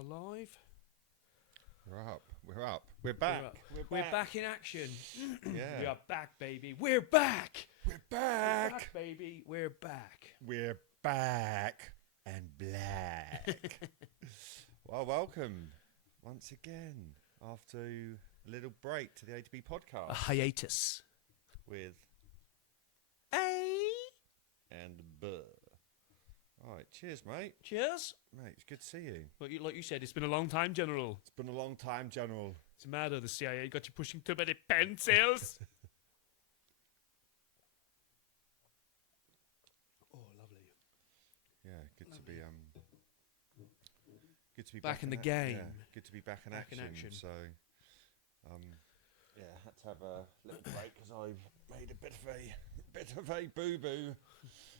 are live. We're up. We're up. We're back. We're back in action. Yeah. We are back, baby. We're back. We're We're back. back, baby. We're back. We're back and black. Well, welcome once again after a little break to the A to B A podcast hiatus. with A. and B. All right. Cheers, mate. Cheers. Mate, it's good to see you. Like you said, it's been a long time, General. It's been a long time, General. It's the matter. The CIA got you pushing too many pencils. Oh, lovely. Yeah, good to be good to be Back in the ac- game. Yeah, good to be back in Back in action. action. So, yeah, I had to have a little break because I made a bit of a boo boo.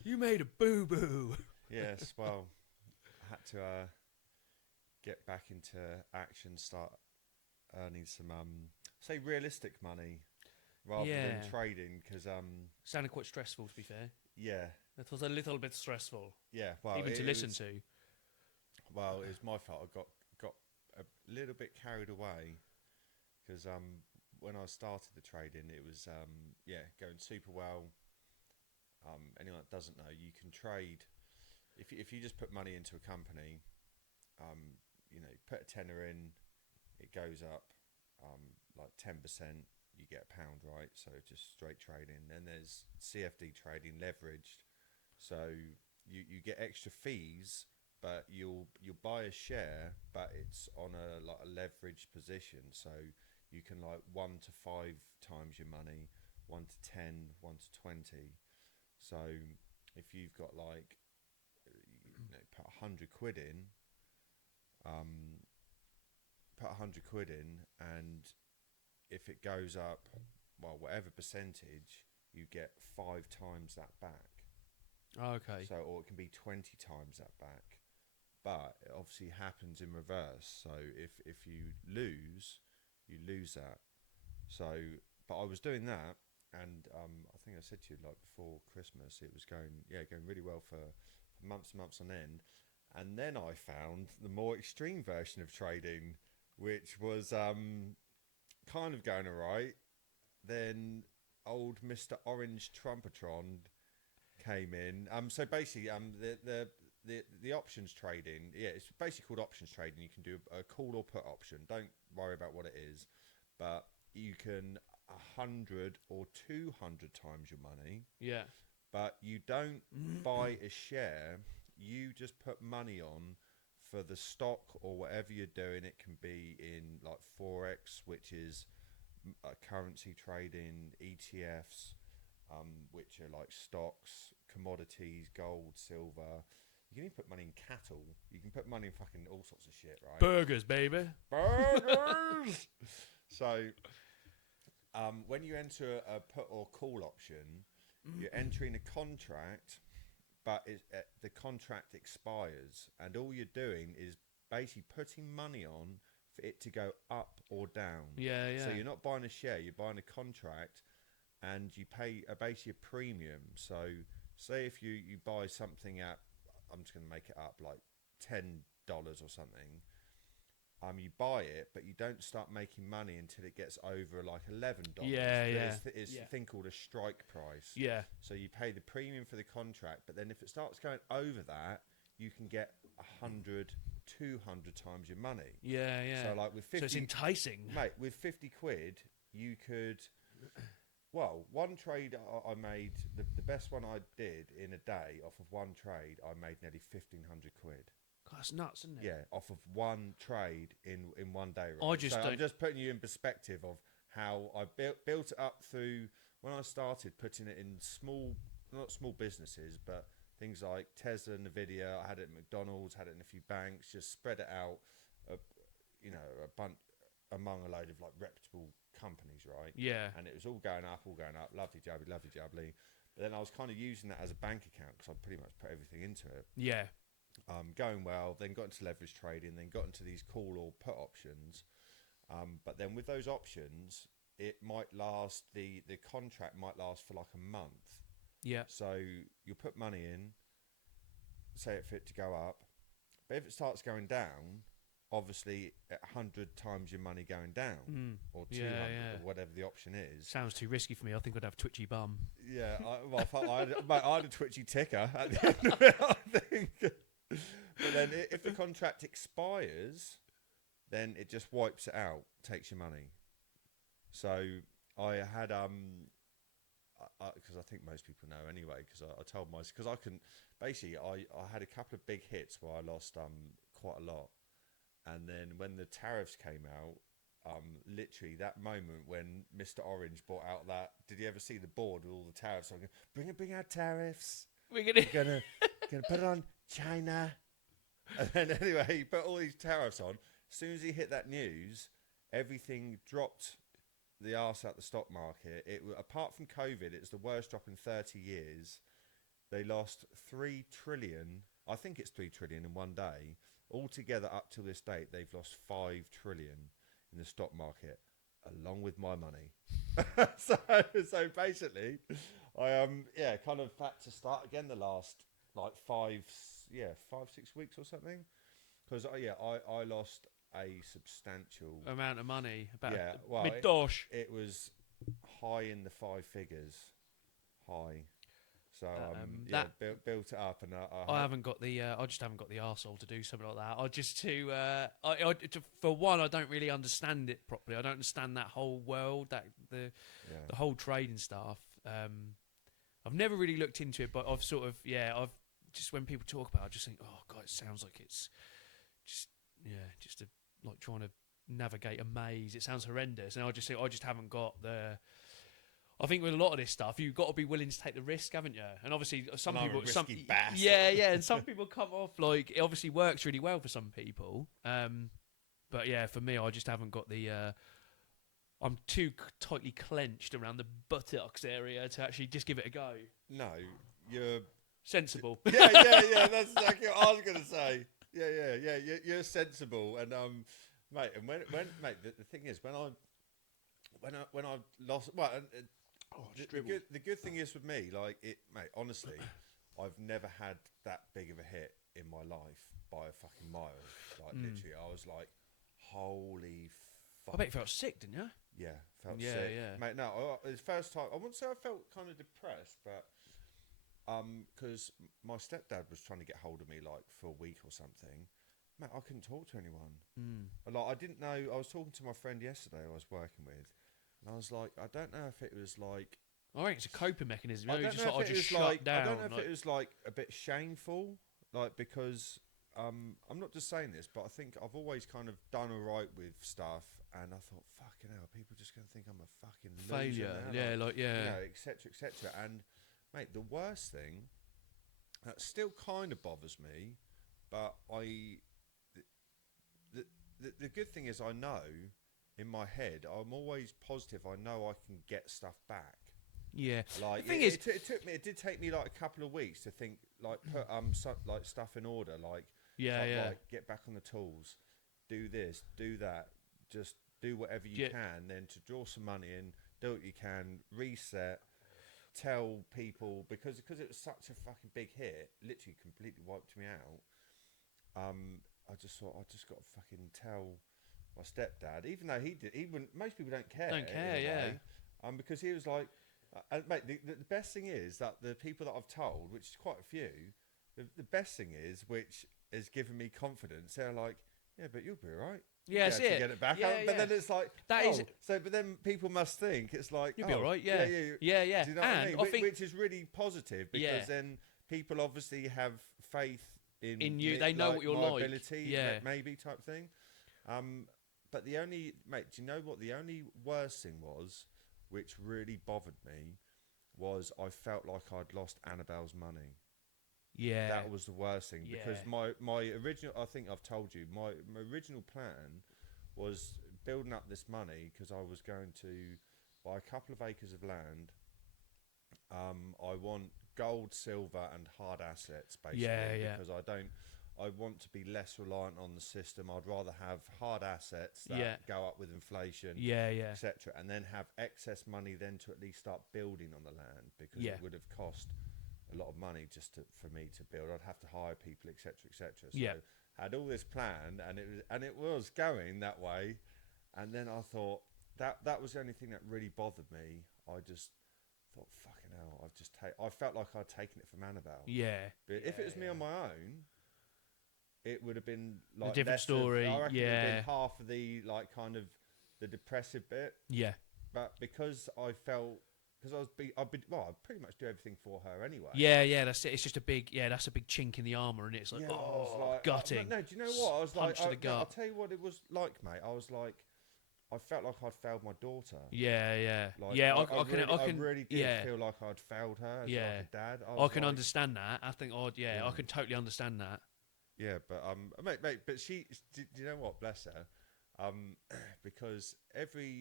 You made a boo boo. Yes, well, I had to get back into action, start earning some say realistic money rather than Yeah. trading because Sounded quite stressful, to be fair. yeah. It was a little bit stressful, Yeah, well, even to listen was, to. Well, it was my fault. I got a little bit carried away because when I started the trading, it was going super well. Anyone that doesn't know, you can trade if you just put money into a company. Put a tenner in, it goes up like 10%. You get a pound, right? So just straight trading. Then there's CFD trading, leveraged. So you get extra fees, but you'll buy a share, but it's on a leveraged position. So you can 1 to 5 times your money, 1 to 10, 1 to 20. So if you've got put 100 quid in, and if it goes up, well, whatever percentage, you get 5 times that back. Okay. So, or it can be 20 times that back. But it obviously happens in reverse. So if you lose that. So, but I was doing that, and I think I said to you before Christmas, it was going really well for months and months on end. And then I found the more extreme version of trading, which was kind of going alright. Then old Mr. Orange Trumpetron came in. So basically, the options trading, it's basically called options trading. You can do a call or put option. Don't worry about what it is, but you can 100 or 200 times your money. Yeah. But you don't buy a share. You just put money on for the stock or whatever you're doing. It can be in Forex, which is currency trading, ETFs, which are like stocks, commodities, gold, silver. You can even put money in cattle. You can put money in fucking all sorts of shit, right? Burgers, baby. Burgers! So, when you enter a put or call option, you're entering a contract, but the contract expires, and all you're doing is basically putting money on for it to go up or down. Yeah. So you're not buying a share, you're buying a contract, and you pay basically a premium. So say if you buy something at, I'm just going to make it up, like $10 or something, you buy it, but you don't start making money until it gets over like $11. Yeah. It's a thing called a strike price. Yeah. So you pay the premium for the contract, but then if it starts going over that, you can get 100, 200 times your money. Yeah. So with 50, so it's enticing, mate. With 50 quid, you could. Well, one trade I made, the best one I did in a day off of one trade, I made nearly 1,500 quid. God, that's nuts, isn't it? Yeah, off of one trade in one day. Right? I'm just putting you in perspective of how I built it up through when I started putting it in not small businesses, but things like Tesla, Nvidia. I had it at McDonald's, had it in a few banks. Just spread it out, a bunch among a load of reputable companies, right? Yeah. And it was all going up, lovely jubbly. But then I was kind of using that as a bank account because I pretty much put everything into it. Yeah. Going well, then got into leverage trading, then got into these call or put options. But then with those options, it might last, the contract might last for like a month. Yeah. So you'll put money in, say it for it to go up, but if it starts going down, obviously 100 times your money going down, or 200, or whatever the option is. Sounds too risky for me. I think I'd have twitchy bum. Yeah, I had a twitchy ticker at the end of it, I think. But then if the contract expires, then it just wipes it out, takes your money. So I had because I think most people know anyway, because I told because I couldn't, basically I had a couple of big hits where I lost quite a lot, and then when the tariffs came out, literally that moment when Mr. Orange brought out that, did you ever see the board with all the tariffs? I'm going, bring out tariffs. We're gonna put it on China. And then anyway, he put all these tariffs on. As soon as he hit that news, everything dropped the arse out the stock market. Apart from COVID, it's the worst drop in 30 years. They lost 3 trillion. I think it's 3 trillion in one day. Altogether, up to this date, they've lost 5 trillion in the stock market, along with my money. so basically, I kind of had to start again the last like 5-6 weeks or something, because I lost a substantial amount of money. About mid-dosh. It was high in the 5 figures, high. So built it up, and I haven't got the. I just haven't got the arsehole to do something like that. I just for one, I don't really understand it properly. I don't understand that whole world, the whole trading stuff. I've never really looked into it, but I've sort of I've just, when people talk about it, I just think, oh god, it sounds like it's just like trying to navigate a maze. It sounds horrendous, and I just think I just haven't got the. I think with a lot of this stuff, you've got to be willing to take the risk, haven't you? And obviously, some people, and some people come off like it obviously works really well for some people. But yeah, for me, I just haven't got the. I'm too tightly clenched around the buttocks area to actually just give it a go. No, you're sensible. Yeah. That's exactly what I was going to say. Yeah. You're sensible, and mate. And when mate, the thing is, when I lost, well. The good thing is with me, like it, mate. Honestly, I've never had that big of a hit in my life by a fucking mile. Like literally, I was like, "Holy fuck!" I bet you felt sick, didn't you? Yeah, felt sick. Yeah, mate. No, it's the first time. I wouldn't say I felt kind of depressed, but because my stepdad was trying to get hold of me like for a week or something. Mate, I couldn't talk to anyone. Like I didn't know. I was talking to my friend yesterday I was working with. And I was like, I don't know if it was like... I think it's a coping mechanism. I don't know if it was like a bit shameful, like because I'm not just saying this, but I think I've always kind of done all right with stuff, and I thought, fucking hell, people just going to think I'm a fucking loser now, etc. And mate, the worst thing that still kind of bothers me, but the good thing is I know. In my head, I'm always positive. I know I can get stuff back. Yeah. Like it did take me like a couple of weeks to think, like put like stuff in order, like get back on the tools, do this, do that, just do whatever you can, then to draw some money in, do what you can, reset, tell people because it was such a fucking big hit, literally completely wiped me out. I just thought I just got to fucking tell my stepdad, even though he wouldn't. Most people don't care. Because he was like, mate. The best thing is that the people that I've told, which is quite a few, the best thing is, which has given me confidence. They're like, yeah, but you'll be all right. Yeah, that's it. Get it back. But then it's like but then people must think it's like you'll be all right. Yeah. Do you know what I mean? Which is really positive because then people obviously have faith in you. They know what you're like. Ability, maybe type thing. But do you know what the only worst thing was, which really bothered me, was I felt like I'd lost Annabelle's money. Yeah. That was the worst thing, because my original, I think I've told you, my original plan was building up this money because I was going to buy a couple of acres of land. I want gold, silver and hard assets, basically, because I want to be less reliant on the system. I'd rather have hard assets that go up with inflation, etc., and then have excess money then to at least start building on the land, because it would have cost a lot of money just for me to build. I'd have to hire people, etc., etc. So had all this planned, and it was going that way. And then I thought that was the only thing that really bothered me. I just thought, fucking hell, I felt like I'd taken it from Annabelle. Yeah. But if it was me on my own, it would have been like a different story. I reckon it would have been half of the like kind of the depressive bit. Yeah. But because I pretty much do everything for her anyway. Yeah, that's it. It's just that's a big chink in the armour, and it's like, I was like, gutting. No, do you know what? I was like, to the gut. I'll tell you what it was like, mate. I was like, I felt like I'd failed my daughter. Yeah. Like, yeah, I really did feel like I'd failed her as like a dad. I can understand that. I think, I can totally understand that. Yeah, but mate, but do you know what? Bless her. Because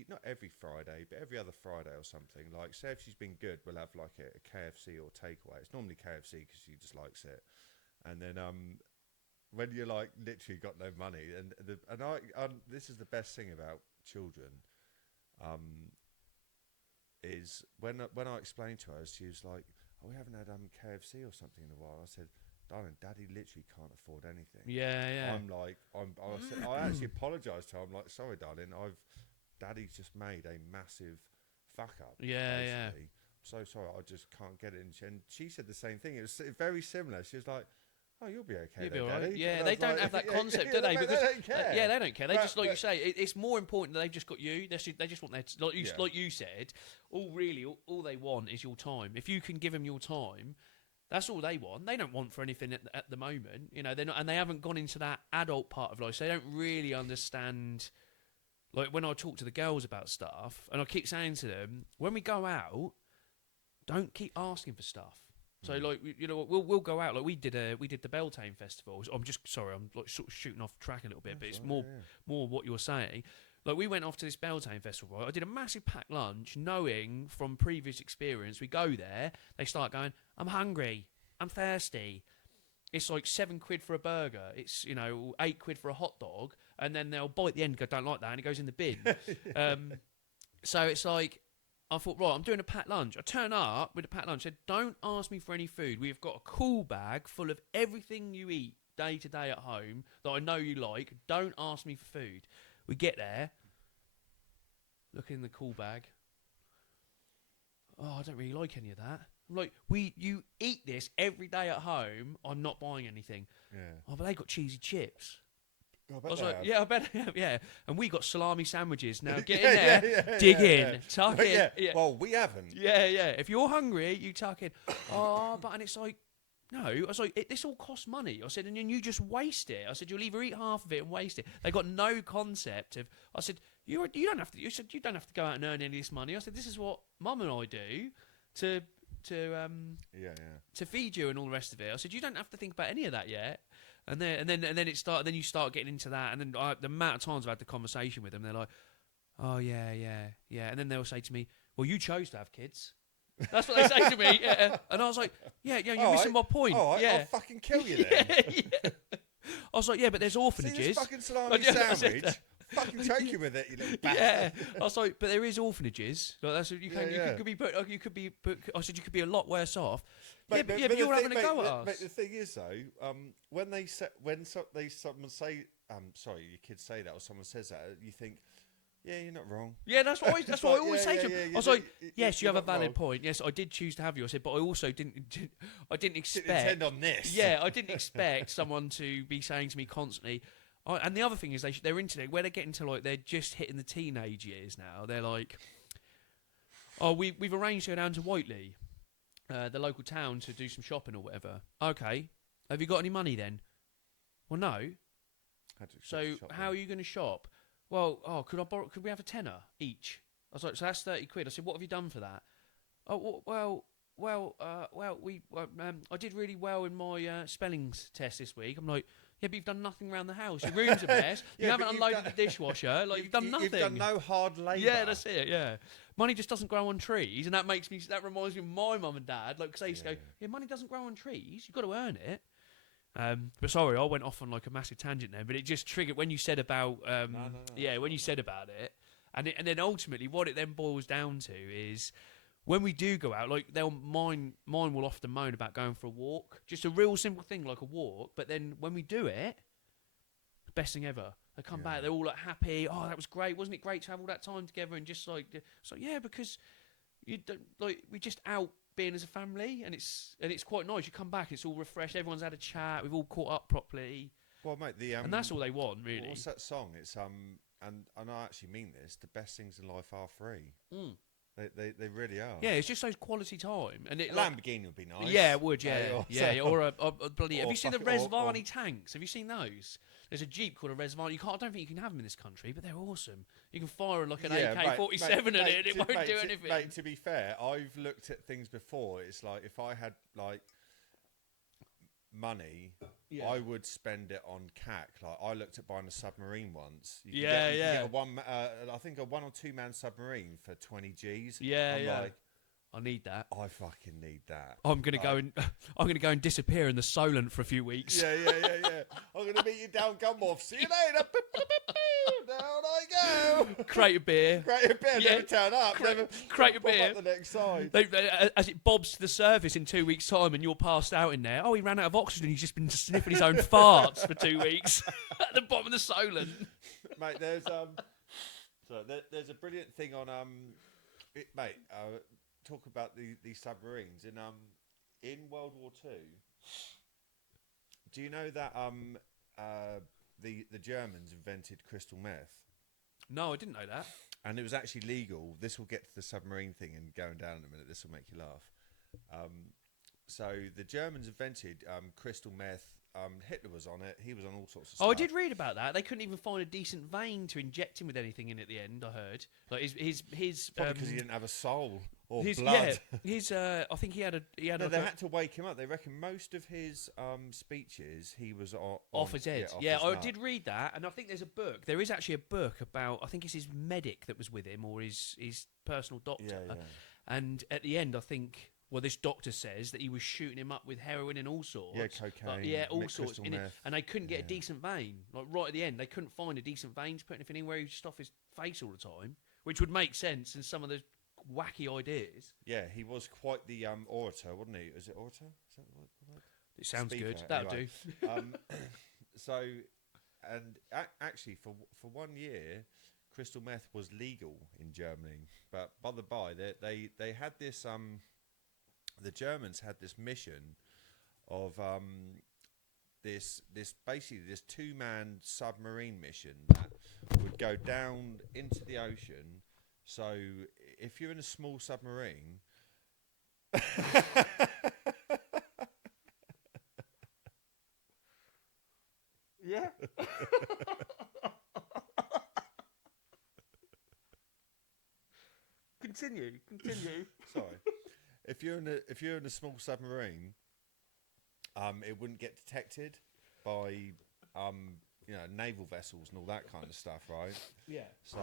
not every Friday, but every other Friday or something. Like, say if she's been good, we'll have like a KFC or takeaway. It's normally KFC because she just likes it. And then when you're like literally got no money, and this is the best thing about children, is when I explained to her, she was like, "Oh, we haven't had KFC or something in a while." I said, "Darling, Daddy literally can't afford anything." Yeah. I actually apologised to her. I'm like, "Sorry, darling, Daddy's just made a massive fuck up." Yeah. I'm so sorry, I just can't get it. And she said the same thing. It was very similar. She was like, "Oh, you'll be okay. You'll be all Daddy." right. Yeah, they don't have that concept, do they? Because they don't care. They don't care. They just, like you say, it's more important that they've just got you. They just want like you said. All they want is your time. If you can give them your time, that's all they want. They don't want for anything at the moment. You know, they're not, and they haven't gone into that adult part of life, so they don't really understand. Like when I talk to the girls about stuff, and I keep saying to them, when we go out, don't keep asking for stuff. So like, you know, we'll go out. Like we did the Beltane festival. I'm like sort of shooting off track a little bit, but it's more what you're saying. Like we went off to this Beltane festival, right? I did a massive packed lunch, knowing from previous experience, we go there, they start going, "I'm hungry, I'm thirsty." It's like £7 for a burger. It's, you know, £8 for a hot dog, and then they'll bite the end and go, "Don't like that," and it goes in the bin. So it's like, I thought, right, I'm doing a packed lunch. I turn up with a packed lunch, said, "Don't ask me for any food. We've got a cool bag full of everything you eat day to day at home that I know you like. Don't ask me for food." We get there, look in the cool bag. "Oh, I don't really like any of that." I'm like, you eat this every day at home. I'm not buying anything. Yeah. "Oh, but they got cheesy chips." I was like, "Yeah, I bet they have, yeah." And we got salami sandwiches. Now get in there, tuck in. Yeah. Well, we haven't. Yeah. If you're hungry, you tuck in. And it's like, no. I was like, this all costs money. I said, and then you just waste it. I said, you'll either eat half of it and waste it. They got no concept of. I said, you don't have to. You said you don't have to go out and earn any of this money. I said, this is what Mum and I do to feed you and all the rest of it. I said, you don't have to think about any of that yet. And then you start getting into that, and then the amount of times I've had the conversation with them, they're like, "Oh yeah," and then they'll say to me, "Well, you chose to have kids." That's what they say to me, yeah. And I was like, "Yeah, you're missing my point." I'll fucking kill you then. Yeah. I was like, "Yeah, but there's orphanages." See this fucking salami sandwich? Fucking choke you with it, you little bastard. Yeah, I was like, "But there is orphanages. Like that's you could be put. You could be put." I said, "You could be a lot worse off." But you're having a go at us. But the thing is, though, when someone say, sorry, your kids say that, or someone says that, you think, yeah, you're not wrong. Yeah, that's what I always say to them. I was like, yes, you have a valid point. Yes, I did choose to have you. I said, but I also didn't expect. Didn't intend on this. Yeah, I didn't expect someone to be saying to me constantly. And the other thing is, they're into it where they're getting to like they're just hitting the teenage years now. They're like, "Oh, we've arranged to go down to Whiteley, the local town, to do some shopping or whatever." "Okay, have you got any money then?" "Well, no." "So how are you going to shop?" "Well, could we have a tenner each?" I was like, "So that's £30." I said, "What have you done for that?" "Oh, I did really well in my spellings test this week." I'm like, "Yeah, but you've done nothing around the house. Your room's a mess. You haven't unloaded the dishwasher. Like you've done nothing. You've done no hard labour." Yeah, that's it. Yeah, money just doesn't grow on trees, and that reminds me of my mum and dad. Like, because they used to go, "Yeah, money doesn't grow on trees. You've got to earn it." But sorry, I went off on like a massive tangent there. But it just triggered when you said about when you said about it, and then ultimately what it then boils down to is. When we do go out, like mine will often moan about going for a walk, just a real simple thing like a walk. But then when we do it, Best thing ever. They come back, they're all like happy. Oh, that was great. Wasn't it great to have all that time together? And just like, so yeah, because you don't, like, we're just out being as a family, and it's quite nice. You come back, it's all refreshed. Everyone's had a chat. We've all caught up properly. Well, mate, and that's all they want, really. What's that song? It's and I actually mean this. The best things in life are free. They really are. Yeah, it's just those quality time. And it, Lamborghini would be nice. Yeah, it would. Yeah. Or a bloody. Have you seen the Resvani or tanks? Have you seen those? There's a Jeep called a Resvani. I don't think you can have them in this country, but they're awesome. You can fire like an AK-47 at it, and it won't do anything. Mate, to be fair, I've looked at things before. It's like if I had like money, I would spend it on CAC. Like I looked at buying a submarine once. You can get I think a 1 or 2 man submarine for 20 G's. Like, I need that. I fucking need that. I'm gonna go and disappear in the Solent for a few weeks. Yeah. I'm gonna meet you down Gunwharf. See you later. Down I go. Crate of beer. Never turn up. Crate of beer. Up the next side. As it bobs to the surface in 2 weeks' time, and you're passed out in there. Oh, he ran out of oxygen. He's just been sniffing his own farts for 2 weeks at the bottom of the Solent. Mate, there's there's a brilliant thing on talk about these submarines in World War II. Do you know that the Germans invented crystal meth? No, I didn't know that. And it was actually legal. This will get to the submarine thing and going down in a minute. This will make you laugh. So the Germans invented crystal meth. Hitler was on it. He was on all sorts of stuff. Oh, I did read about that. They couldn't even find a decent vein to inject him with anything in at the end, I heard. Like his probably because he didn't have a soul or blood. Yeah, I think he had. They had to wake him up. They reckon most of his speeches he was off his head. Yeah, I did read that, and I think there's a book. There is actually a book about. I think it's his medic that was with him, or his personal doctor. Yeah. And at the end, I think. Well, this doctor says that he was shooting him up with heroin and all sorts. Yeah, cocaine. All sorts. Meth. And they couldn't get a decent vein. Like right at the end, they couldn't find a decent vein to put anything in where he was just off his face all the time, which would make sense in some of the wacky ideas. Yeah, he was quite the orator, wasn't he? Is it orator? Is that the word? It sounds Speaker, good. That'll anyway. do. So, and actually, for 1 year, crystal meth was legal in Germany. But by the by, they had this the Germans had this mission of this 2-man submarine mission that would go down into the ocean. So if you're in a small submarine, yeah. Continue. Sorry. If you're in a small submarine, it wouldn't get detected by naval vessels and all that kind of stuff, right? Yeah. So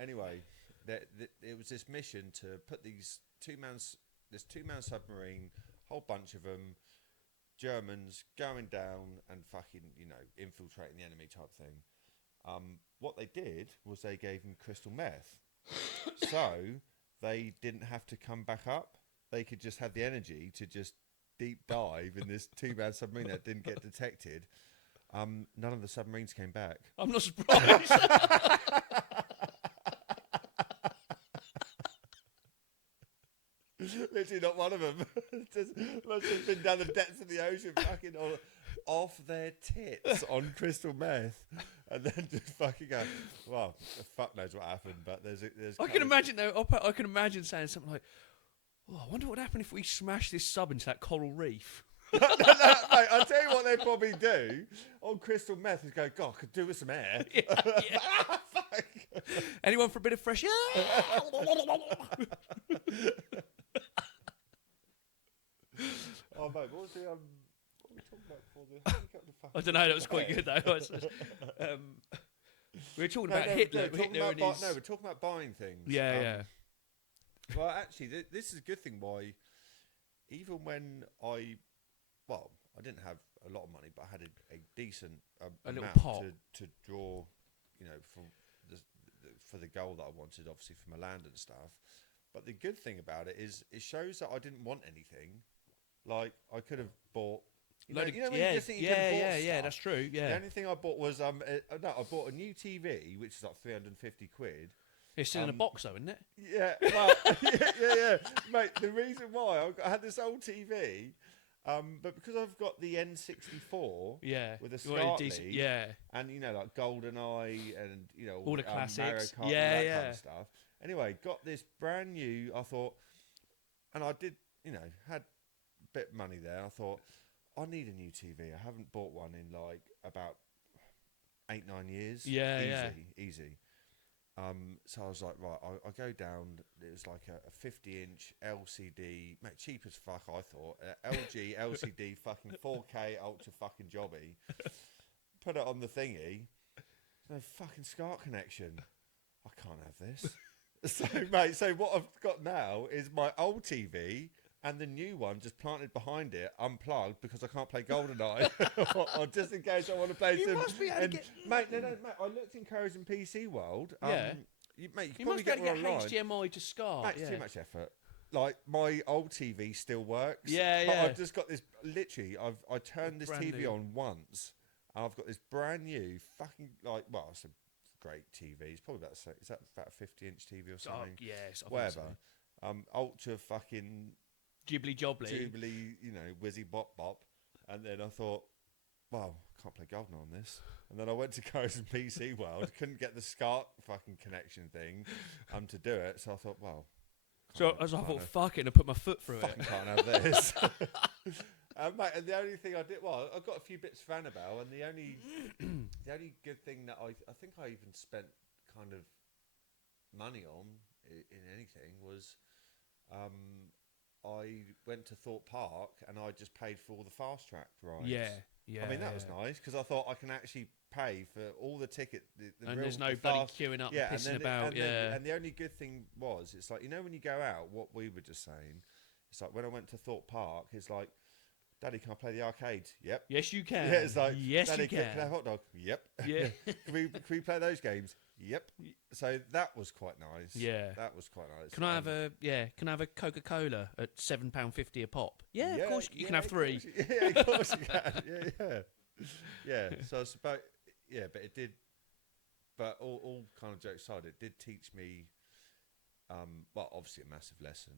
anyway, it was this mission to put this 2-man submarine, whole bunch of them, Germans going down and fucking infiltrating the enemy type thing. What they did was they gave them crystal meth, so they didn't have to come back up. They could just have the energy to just deep dive in this 2-man submarine that didn't get detected. None of the submarines came back. I'm not surprised. Literally not one of them. Must have been down the depths of the ocean, fucking off their tits on crystal meth, and then just fucking go. Well, fuck knows what happened, but there's. I can imagine though. I can imagine saying something like, "Oh, I wonder what would happen if we smashed this sub into that coral reef." No, mate, I'll tell you what they'd probably do on crystal meth is go, God, could do with some air. Yeah. Fuck. Anyone for a bit of fresh air? Oh, mate, what was the what were we talking about before the? I don't know. That was quite good though. We were talking about Hitler. We're talking about buying things. Yeah. Well, actually, this is a good thing. Why, even when I didn't have a lot of money, but I had a decent amount to draw, for the goal that I wanted, obviously for my land and stuff. But the good thing about it is it shows that I didn't want anything. Like I could have bought You know when you just think you're gonna bought stuff? That's true. Yeah, The only thing I bought was I bought a new TV, which is like 350 quid. it's still in a box though, isn't it? Yeah, well, yeah, mate. The reason why I had this old TV, but because I've got the N64, with a SCART lead, and like GoldenEye and all the classics, Mario Kart and that kind of stuff. Anyway, got this brand new. I thought, and I did, had a bit of money there. I thought, I need a new TV. I haven't bought one in like about 8-9 years. Easy. So I was like, right, I go down. It was like a 50-inch LCD, mate, cheap as fuck. I thought LG LCD, fucking 4K ultra fucking jobby. Put it on the thingy. No fucking SCART connection. I can't have this. So, mate, what I've got now is my old TV. And the new one just planted behind it, unplugged, because I can't play GoldenEye, or just in case I want to play some. Must be able to get... Mate, no, mate. I looked in Co's and PC World. You must be able to get HDMI to SCART. Mate, it's too much effort. Like my old TV still works. Yeah. I've just got this. Literally, I turned this TV on once, and I've got this brand new fucking it's a great TV. It's probably is that about a 50-inch TV or something? Yes, whatever. Ultra fucking. Jibbly jobbly, whizzy bop bop, and then I thought, well, can't play GoldenEye on this. And then I went to Co's and PC World, couldn't get the SCART fucking connection thing, to do it. So I thought, well, I thought, fuck it, and I put my foot through it. Can't have this. Mate, and the only thing I did, I got a few bits of Annabelle, and the only good thing that I think I even spent kind of money on in anything was. I went to Thorpe Park and I just paid for all the fast track rides. Yeah. I mean, that was nice because I thought I can actually pay for all the ticket. And there's no bloody queuing up and pissing about. And the only good thing was, it's like, when you go out, what we were just saying, it's like when I went to Thorpe Park, it's like, Daddy, can I play the arcade? Yep. Yes, you can. Yeah, it's like, yes, Daddy, you can. Can I play hot dog? Yep. Yeah. can we play those games? Yep. So that was quite nice. Yeah. That was quite nice. Can I have a Coca-Cola at £7.50 a pop? Yeah, of course you can have three. Of course you can. Yeah. So it's about but it did. But all kind of jokes aside, it did teach me. Obviously a massive lesson.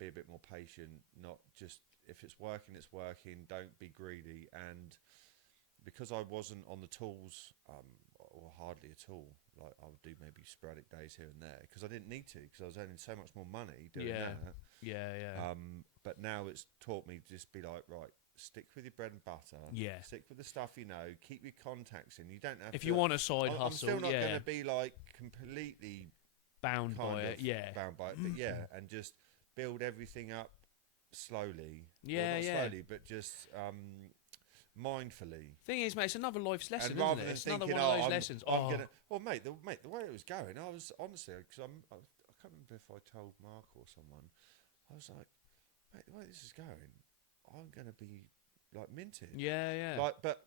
Be a bit more patient. Not just if it's working, it's working. Don't be greedy. And because I wasn't on the tools, or hardly at all, like I would do maybe sporadic days here and there because I didn't need to because I was earning so much more money doing that. Yeah. But now it's taught me to just be like, right, stick with your bread and butter. Yeah. Stick with the stuff you know. Keep your contacts in. You don't have. If you want a side hustle, I'm still not going to be like completely bound by it. Yeah. Bound by it, but and just build everything up slowly. Yeah, not slowly, but just. Mindfully. Thing is, mate, it's another life's lesson, isn't it? It's another one of those lessons. Mate, the way it was going, I was honestly, because I can't remember if I told Mark or someone, I was like, mate, the way this is going, I'm going to be like minted. Yeah. Like, but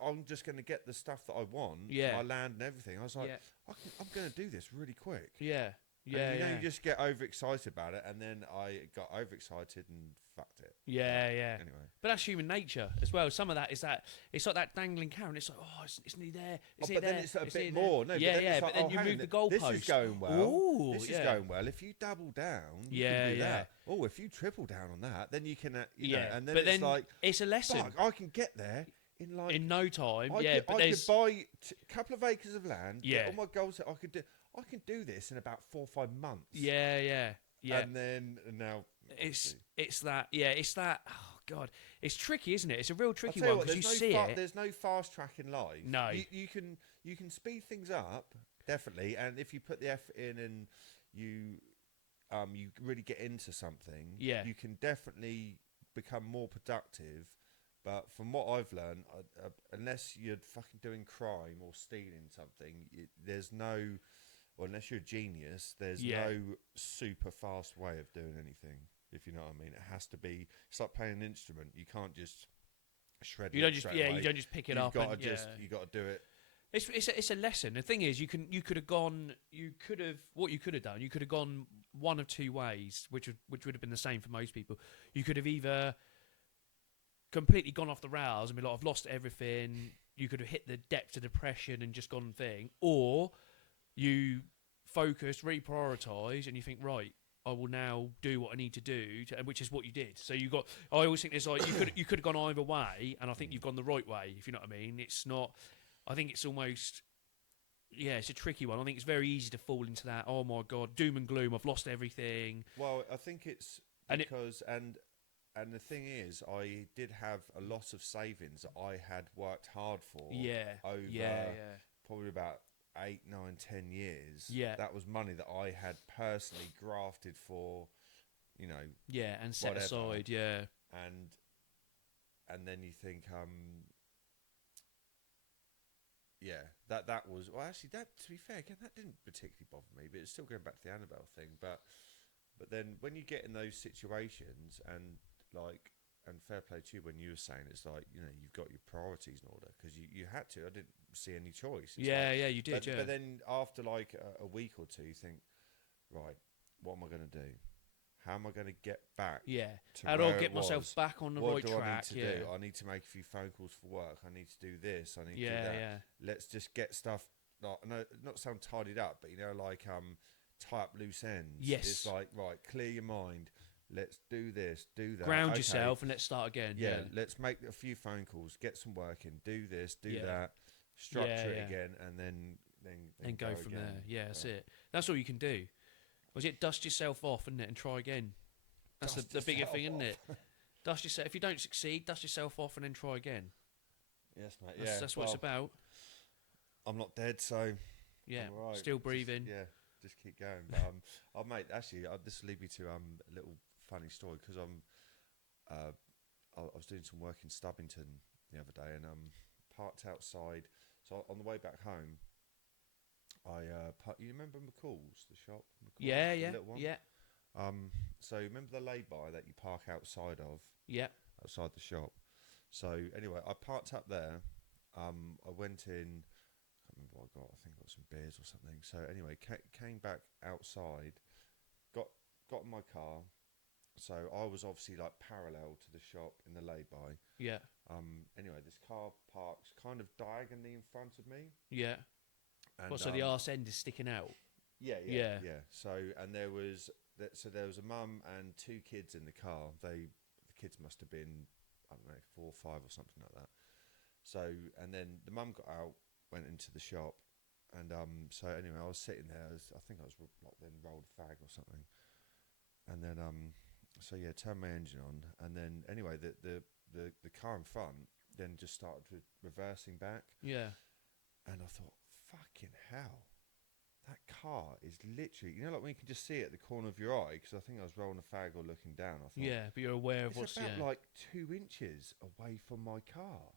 I'm just going to get the stuff that I want, my land and everything. I was like, I'm going to do this really quick. Yeah. You just get overexcited about it, and then I got overexcited and fucked it. Yeah. Anyway, but that's human nature as well. Some of that is that it's like that dangling carrot. It's like, it's nearly there. But then it's a bit more. No, but then you move the goalpost. This is going well. Ooh, this is going well. If you double down, you can do that. Oh, if you triple down on that, then you can. And then it's like it's a lesson. Fuck, I can get there. In no time, I could buy a couple of acres of land. Yeah, all my goals that I could do. I can do this in about 4 or 5 months. Yeah. And then now it's that. Oh God, it's tricky, isn't it? It's a real tricky one because you see it. There's no fast track in life. No, you can speed things up definitely, and if you put the effort in and you really get into something, you can definitely become more productive. But from what I've learned, unless you're fucking doing crime or stealing something, there's no. Well, unless you're a genius, there's no super fast way of doing anything. If you know what I mean, it has to be. It's like playing an instrument. You can't just shred. You don't just pick it up. You got to do it. It's a lesson. The thing is, you could have gone one of two ways, which would have been the same for most people. You could have either completely gone off the rails and be like, I've lost everything. You could have hit the depth of depression and just gone thing, or you focus, reprioritise, and you think, right, I will now do what I need to do, which is what you did. So you got. I always think there's like you could have gone either way, and I think you've gone the right way. If you know what I mean, it's not. I think it's almost. Yeah, it's a tricky one. I think it's very easy to fall into that. Oh my God, doom and gloom. I've lost everything. Well, I think it's because and the thing is, I did have a lot of savings that I had worked hard for. Yeah. Over probably about 8, 9, 10 years. Yeah. That was money that I had personally grafted for, you know. Yeah, and set whatever. aside. Yeah. And then you think, yeah, that was well. Actually, that to be fair, again, that didn't particularly bother me. But it's still going back to the Annabelle thing. But then when you get in those situations and fair play to you when you were saying it's like, you know, you've got your priorities in order because you had to. I didn't see any choice. It's yeah, like, you did. But then after like a week or two, you think, right, what am I going to do? How am I going to get back? Yeah. To How do I where get it myself was? back on the What right do track? I need to do? I need to make a few phone calls for work. I need to do this. I need to do that. Yeah. Let's just get stuff. Not sound tidied up, but you know, like tie up loose ends. Yes. It's like, right, clear your mind. Let's do this, do that. Ground yourself and let's start again. Yeah, let's make a few phone calls, get some work in, do this, do that, structure it again, and then go from again. there. Yeah, that's it. That's all you can do. Was it dust yourself off, isn't it, and try again? That's the bigger thing, isn't it? Dust yourself. If you don't succeed, dust yourself off and then try again. Yes, mate. That's what it's about. I'm not dead, so yeah, I'm all right. still breathing. Just keep going. But oh mate, actually, this will lead me to a little funny story because I was doing some work in Stubbington the other day and parked outside. So on the way back home, you remember McCall's, the shop? Yeah. The little one? Yeah. So remember the lay-by that you park outside of? Yeah. Outside the shop. So anyway, I parked up there. I went in. I can't remember what I got. I think I got some beers or something. So anyway, came back outside. Got in my car. So I was obviously like parallel to the shop in the lay-by. Yeah. Anyway, this car parks kind of diagonally in front of me. Yeah. And, so the arse end is sticking out. Yeah. So there was a mum and 2 kids in the car. The kids must have been, I don't know, 4 or 5 or something like that. So and then the mum got out, went into the shop, and so anyway, I was sitting there. I think I was like then rolled a fag or something, and then so yeah, turned my engine on, and then anyway, the car in front then just started reversing back. Yeah. And I thought, fucking hell, that car is literally, you know, like when you can just see it at the corner of your eye, because I think I was rolling a fag or looking down. I thought, yeah, but you're aware of what's about like 2 inches away from my car.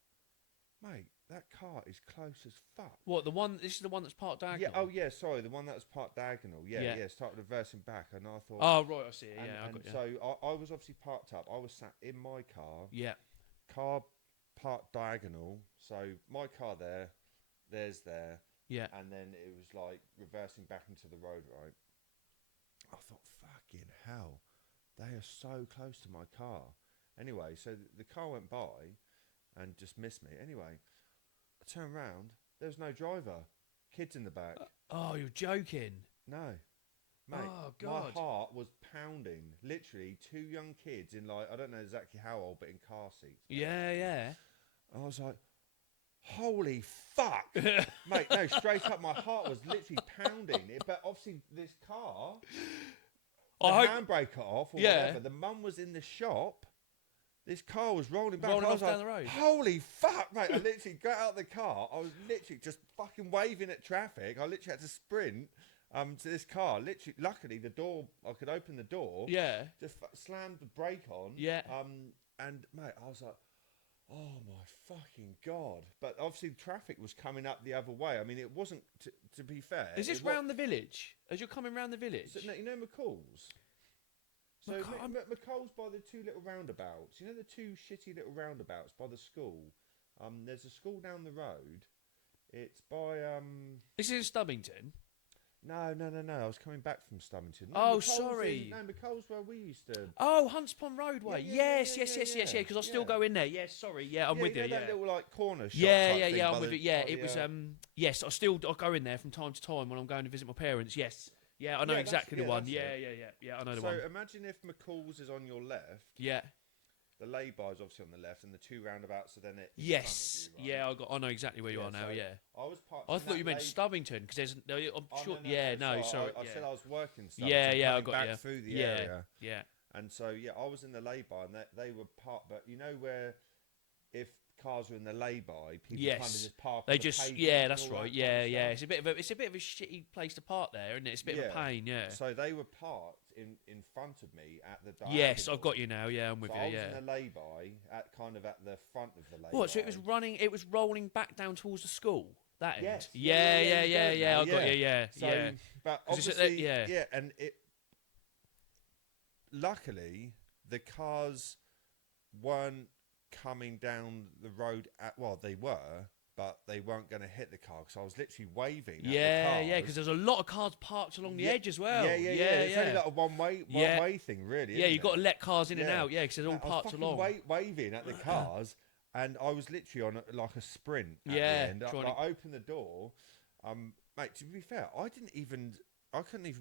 Mate, that car is close as fuck. What, the one, this is the one that's parked diagonal? Yeah, oh yeah, sorry, the one that was parked diagonal. Yeah, started reversing back, and I thought... Oh, right, I see it, yeah, I got you. So I was obviously parked up. I was sat in my car. Yeah. Car parked diagonal, so my car there's there. Yeah. And then it was like reversing back into the road, right? I thought, fucking hell, they are so close to my car. Anyway, so the car went by and just missed me. Anyway, I turned round, there was no driver. Kids in the back. Oh, you're joking. No. Mate, oh, God. My heart was pounding. Literally, 2 young kids in like, I don't know exactly how old, but in car seats. Yeah. And I was like, holy fuck. Mate, no, straight up, my heart was literally pounding. But obviously, this car, the handbrake off or whatever. The mum was in the shop. This car was rolling back. Rolling I was off like, down the road. Holy fuck, mate. I literally got out of the car. I was literally just fucking waving at traffic. I literally had to sprint to this car. Literally, luckily, the door, I could open the door. Yeah. Just slammed the brake on. Yeah. And, mate, I was like, oh, my fucking God. But obviously, the traffic was coming up the other way. I mean, it wasn't, to be fair. Is this round the village? As you're coming round the village? So, no, you know McCall's? So McCall's by the 2 little roundabouts. You know the 2 shitty little roundabouts by the school? There's a school down the road. It's by... This is in Stubbington? No. I was coming back from Stubbington. Oh, sorry. McColl's where we used to. Oh, Hunts Pond Roadway. Yes. Because I still go in there. Yes, sorry. Yeah, I'm with you. That little like corner shop. Yeah. I'm with you. Yeah, it was. Yes, I go in there from time to time when I'm going to visit my parents. Yes. Yeah, I know exactly the one. Yeah, I know the one. So imagine if McCall's is on your left. Yeah. The lay-by is obviously on the left, and the two roundabouts are then at Yes. front of you, right? I know exactly where you are now. So Yeah. I was parked. I thought you meant Stubbington because there's. No, I'm sure. Sorry. I said I was working. Stubbington, I got back you. through the area. Yeah. And so I was in the lay-by, and they were parked. But you know where, if cars are in the lay-by, people kind of just park. They just that's right. Yeah. It's a bit of a shitty place to park there, isn't it? It's a bit of a pain. Yeah. So they were parked in front of me at the diagonal. Yes, I've got you now. Yeah, I'm with you. I was in the lay-by at the front of the lay-by. What? So it was running. It was rolling back down towards the school. That end. Yes. Yeah. I got you. Yeah. So, but obviously, and it. Luckily, the cars weren't coming down the road they were, but they weren't going to hit the car because I was literally waving at the cars. Because there's a lot of cars parked along the edge as well. It's only like a one-way thing, really. Yeah, you've got to let cars in and out. Yeah, because they're all parked along. Waving at the cars, and I was literally on like a sprint. At the end. I opened the door. Mate, to be fair, I couldn't even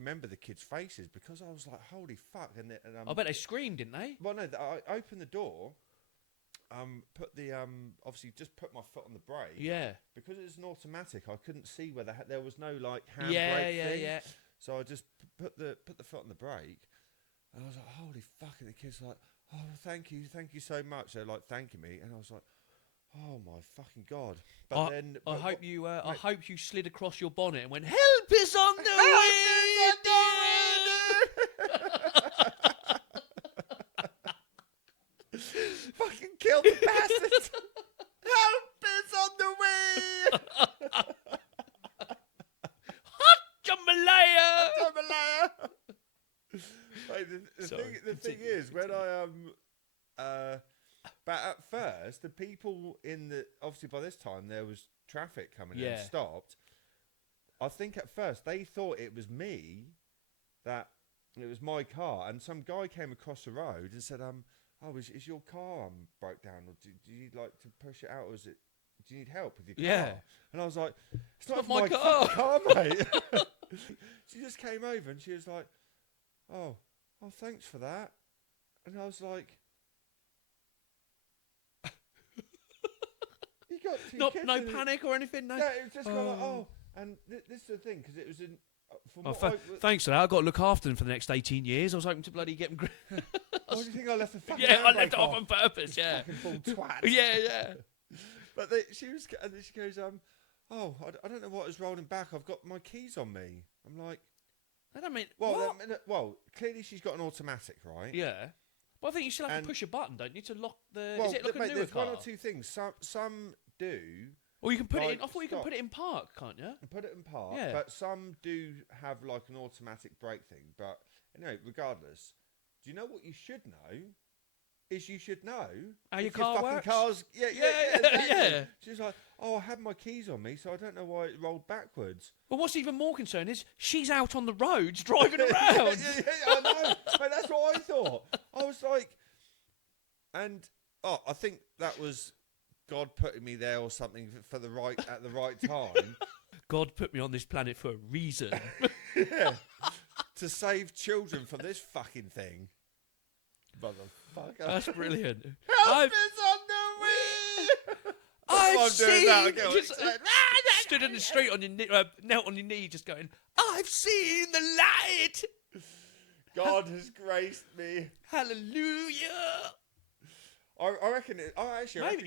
remember the kids' faces because I was like, "Holy fuck!" And I bet they screamed, didn't they? Well, no, I opened the door. Obviously just put my foot on the brake. Yeah. Because it was an automatic, I couldn't see where there was no like handbrake thing. Yeah. So I just put the foot on the brake, and I was like, "Holy fuck!" And the kids were like, "Oh, thank you so much." They're like thanking me, and I was like, "Oh my fucking god!" But I hope you slid across your bonnet and went, "Help is on the way, dude!" Fucking kill the bastards! Help is on the way! Hot jambalaya! The thing is, when but at first, the people obviously by this time there was traffic coming in and stopped. I think at first they thought it was me, that it was my car, and some guy came across the road and said, "Oh, is your car broke down, or do you like to push it out, or do you need help with your car?" Yeah. And I was like, "It's not my car, mate." She just came over and she was like, "Oh, thanks for that." And I was like, "You got two kids no panic or anything, no." Yeah, it was just kind of like, "Oh," and this is the thing, because it was in. Thanks for that. I've got to look after them for the next 18 years. I was hoping to bloody get them. Why do you think I left the fucking I left it off on purpose, yeah. Fucking full twat. Yeah. But she goes, "Oh, I don't know what is rolling back. I've got my keys on me." I'm like, I don't mean... Well, clearly she's got an automatic, right? Yeah. But I think you still have to push a button, don't you, to lock the... Well, is it like a newer there's car? one or two things. Some do... Or you can put it in... I thought you can put it in park, can't you? And put it in park, yeah. But some do have like an automatic brake thing. But anyway, regardless, do you know what you should know? You should know how your car works. Cars, yeah. Yeah. She's like, "Oh, I had my keys on me, so I don't know why it rolled backwards." Well, what's even more concerning is she's out on the roads driving around. I know. But that's what I thought. I was like, I think that was God putting me there or something at the right time. God put me on this planet for a reason. Yeah. To save children from this fucking thing. Motherfucker. That's brilliant. Help is on the way! I've seen... stood in the street on your knelt on your knee just going, "I've seen the light! God has graced me. Hallelujah!" I reckon...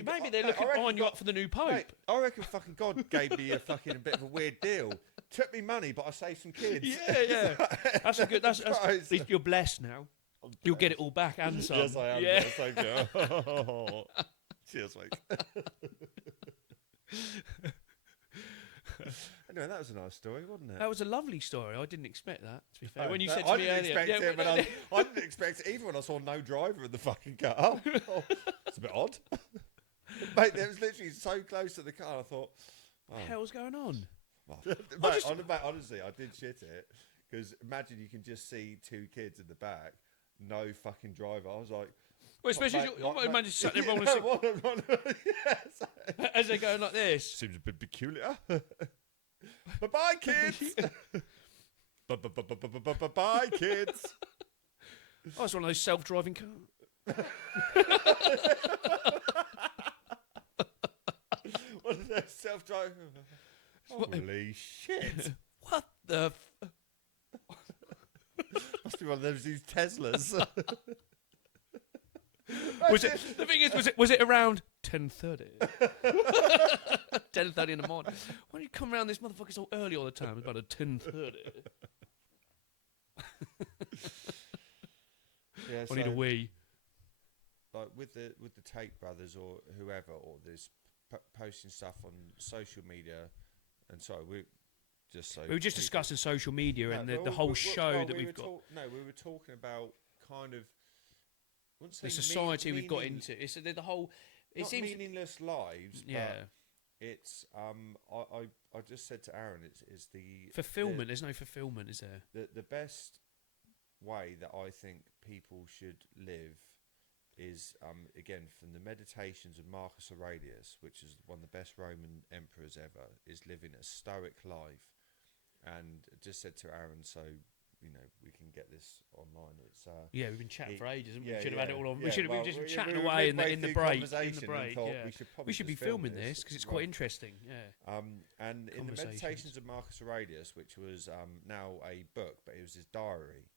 Maybe they're looking behind you up for the new Pope. Mate, I reckon fucking God gave me a bit of a weird deal. Took me money, but I saved some kids. Yeah. That's a good... At least you're blessed now. You'll get it all back and some. Yes, I am. Yeah. Yes, thank you. Cheers, mate. Anyway, that was a nice story, wasn't it? That was a lovely story. I didn't expect that, to be fair. No, when you said to me earlier... I didn't expect it either when I saw no driver in the fucking car. It's a bit odd. Mate, it was literally so close to the car, I thought... What the hell's going on? Mate, honestly, I did shit it because imagine you can just see 2 kids in the back, no fucking driver. I was like, well, especially imagine sat there rolling as they're going like this. Seems a bit peculiar. Bye, kids. Bye, kids. Oh, it's one of those self-driving cars. What is that self-driving? Holy shit! What the? Must be one of these Teslas. The thing is, was it around 10:30? 10:30 in the morning. Why do you come around this motherfucker so early all the time? It's about 10:30. Yeah, I need a wee. Like with the Tate brothers or whoever, or this posting stuff on social media, and sorry, we were just discussing social media and the whole show that we've got. We were talking about kind of the society we've got into. It's the whole. It not seems meaningless lives. Yeah. But it's I just said to Aaron, it's the fulfillment. There's no fulfillment, is there? The best way that I think people should live is again from the Meditations of Marcus Aurelius, which is one of the best Roman emperors ever, is living a stoic life. And just said to Aaron, so you know we can get this online. It's yeah, we've been chatting for ages, and yeah, we should have had it all on. Yeah, we should have just been chatting away in the break. Yeah. We should be filming this because it's quite interesting. Yeah. And in the Meditations of Marcus Aurelius, which was now a book, but it was his diary,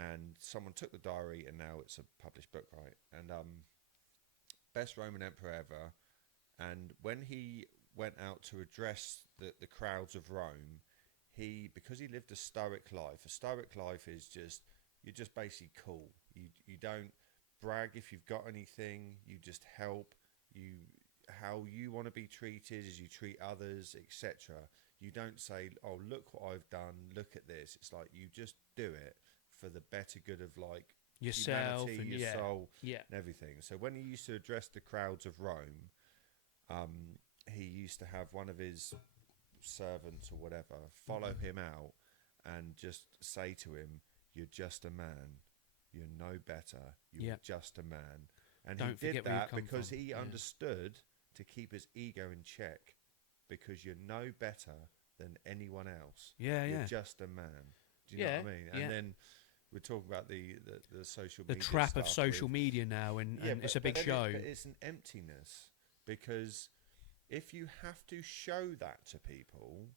and someone took the diary, and now it's a published book, right? And best Roman emperor ever. And when he went out to address the crowds of Rome, because he lived a stoic life is just, you're just basically cool. You don't brag if you've got anything, you just help. How you want to be treated is you treat others, etc. You don't say, oh, look what I've done, look at this. It's like you just do it for the better good of like yourself humanity, and your soul, and everything. So when he used to address the crowds of Rome, he used to have one of his servants or whatever follow him out and just say to him, you're just a man, you're no better, you're just a man. And Don't he did that because from. he understood to keep his ego in check, because you're no better than anyone else. You're just a man. Do you know what I mean? And then we're talking about the social media, the trap of social media now, and it's a big show. But it's an emptiness, because if you have to show that to people,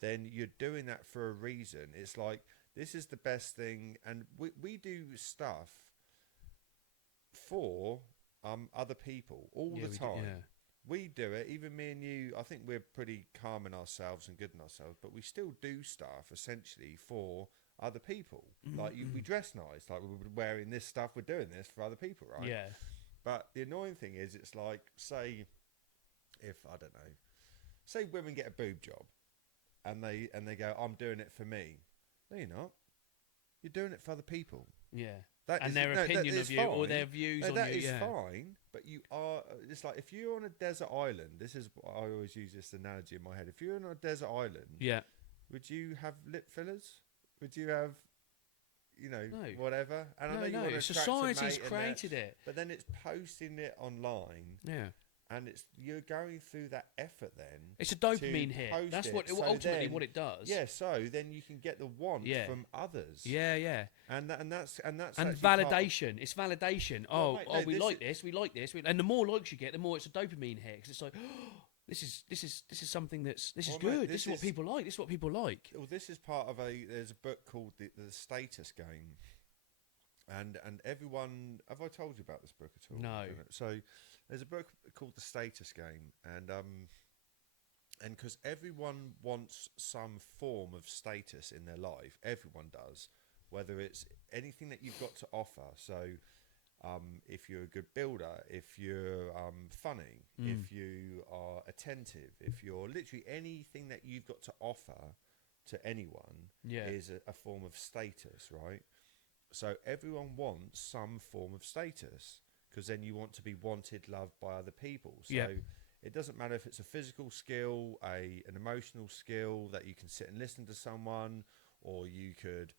then you're doing that for a reason. It's like, this is the best thing, and we do stuff for other people all the time. We do it, even me and you. I think we're pretty calm in ourselves and good in ourselves, but we still do stuff essentially for other people. Like we dress nice, like we're wearing this stuff, we're doing this for other people, right? Yeah. But the annoying thing is, it's like, say, if I don't know, say women get a boob job, and they go, I'm doing it for me. No, you're not. You're doing it for other people. Yeah. Their opinion of you, fine. Or their views on you. That is fine, but you are. It's like if you're on a desert island. This is, I always use this analogy in my head. If you're on a desert island, would you have lip fillers? Would you have, whatever? And I know you want to society's created it, but then it's posting it online. Yeah. And you're going through that effort then. It's a dopamine hit. That's ultimately what it does. Yeah, so then you can get the want from others. Yeah, yeah. And that's validation. It's validation. We like this. And the more likes you get, the more it's a dopamine hit. Because it's like, this is something this is good. This is what people like. This is what people like. Well, this is part of there's a book called the Status Game. And everyone, have I told you about this book at all? No. So there's a book called The Status Game, and because everyone wants some form of status in their life, everyone does, whether it's anything that you've got to offer. So if you're a good builder, if you're funny, if you are attentive, if you're literally anything that you've got to offer to anyone is a form of status, right? So everyone wants some form of status, because then you want to be wanted, loved by other people. So It doesn't matter if it's a physical skill, an emotional skill that you can sit and listen to someone, or you could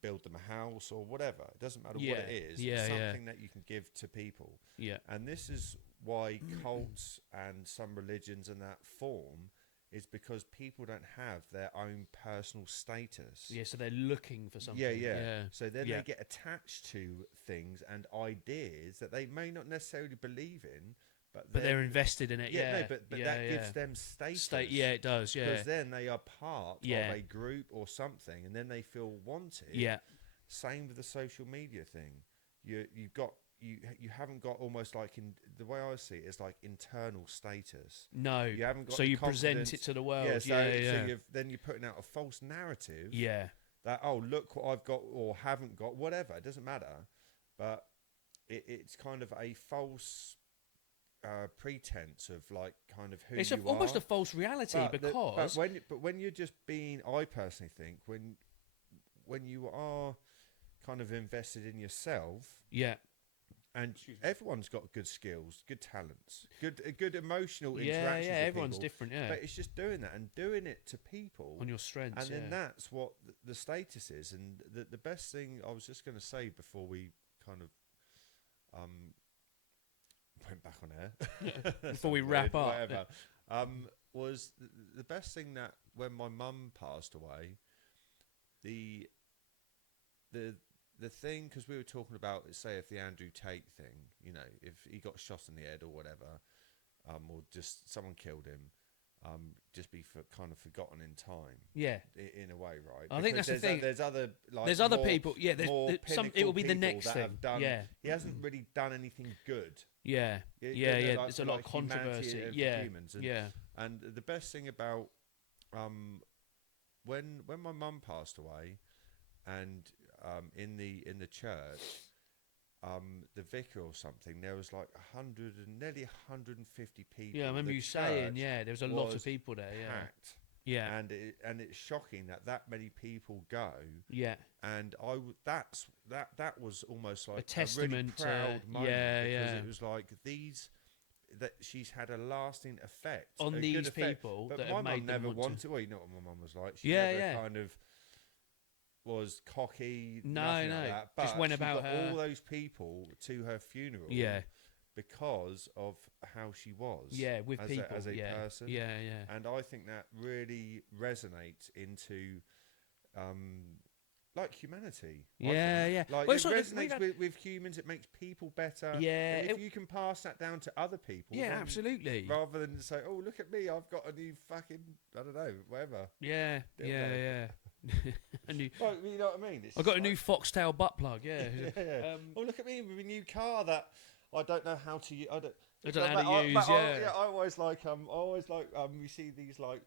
build them a house or whatever. It doesn't matter what it is. It's something that you can give to people. Yeah. And this is why cults and some religions and that form is because people don't have their own personal status. Yeah, so they're looking for something. Yeah. So then they get attached to things and ideas that they may not necessarily believe in, but they're invested in it. But that gives them status. Yeah, it does. Yeah, because then they are part of a group or something, and then they feel wanted. Yeah. Same with the social media thing. You haven't got almost like, in the way I see it, it's like internal status. No, you haven't got. So you present it to the world. So then you're putting out a false narrative. Yeah. That, oh, look what I've got or haven't got, whatever. It doesn't matter, but it's kind of a false pretense of like kind of who it's you are. It's almost a false reality because when you're just being, I personally think when you are kind of invested in yourself, and everyone's got good skills, good talents, good emotional interactions. Yeah, everyone's people, different. Yeah, but it's just doing that and doing it to people on your strengths, and then that's what the status is. And the best thing I was just going to say before we kind of went back on air before we wrap up, whatever, was the best thing that when my mum passed away, the thing, because we were talking about, say, if the Andrew Tate thing, you know, if he got shot in the head or whatever, or just someone killed him, just be kind of forgotten in time. Yeah, in a way, right? I think that's the thing. There's other people. Yeah, there's some. It will be the next thing. He hasn't really done anything good. Yeah. There's a lot of controversy. Humans. And the best thing about when my mum passed away, and in the church, the vicar or something, there was like 100 and nearly 150 people. Yeah, I remember you saying, there was a lot of people there. Packed. Yeah, and it's shocking that many people go. Yeah, and that was almost like a testament, a really proud moment, because it was like that she's had a lasting effect on these people. But that my have made mum never wanted to. Well, you know what my mum was like. She never kind of was cocky. No, like that, but just went about got all those people to her funeral. Yeah. Because of how she was. Yeah, with people as a person. Yeah. And I think that really resonates into like humanity. Yeah. Like well, it resonates with humans. It makes people better. Yeah. And if you can pass that down to other people. Yeah, absolutely. Rather than say, oh, look at me, I've got a new fucking, I don't know, whatever. Yeah. Well, you know what I mean? I got a new foxtail butt plug. Yeah. Oh, look at me with a new car that I don't know how to use. I don't know how to use. I always like we see these like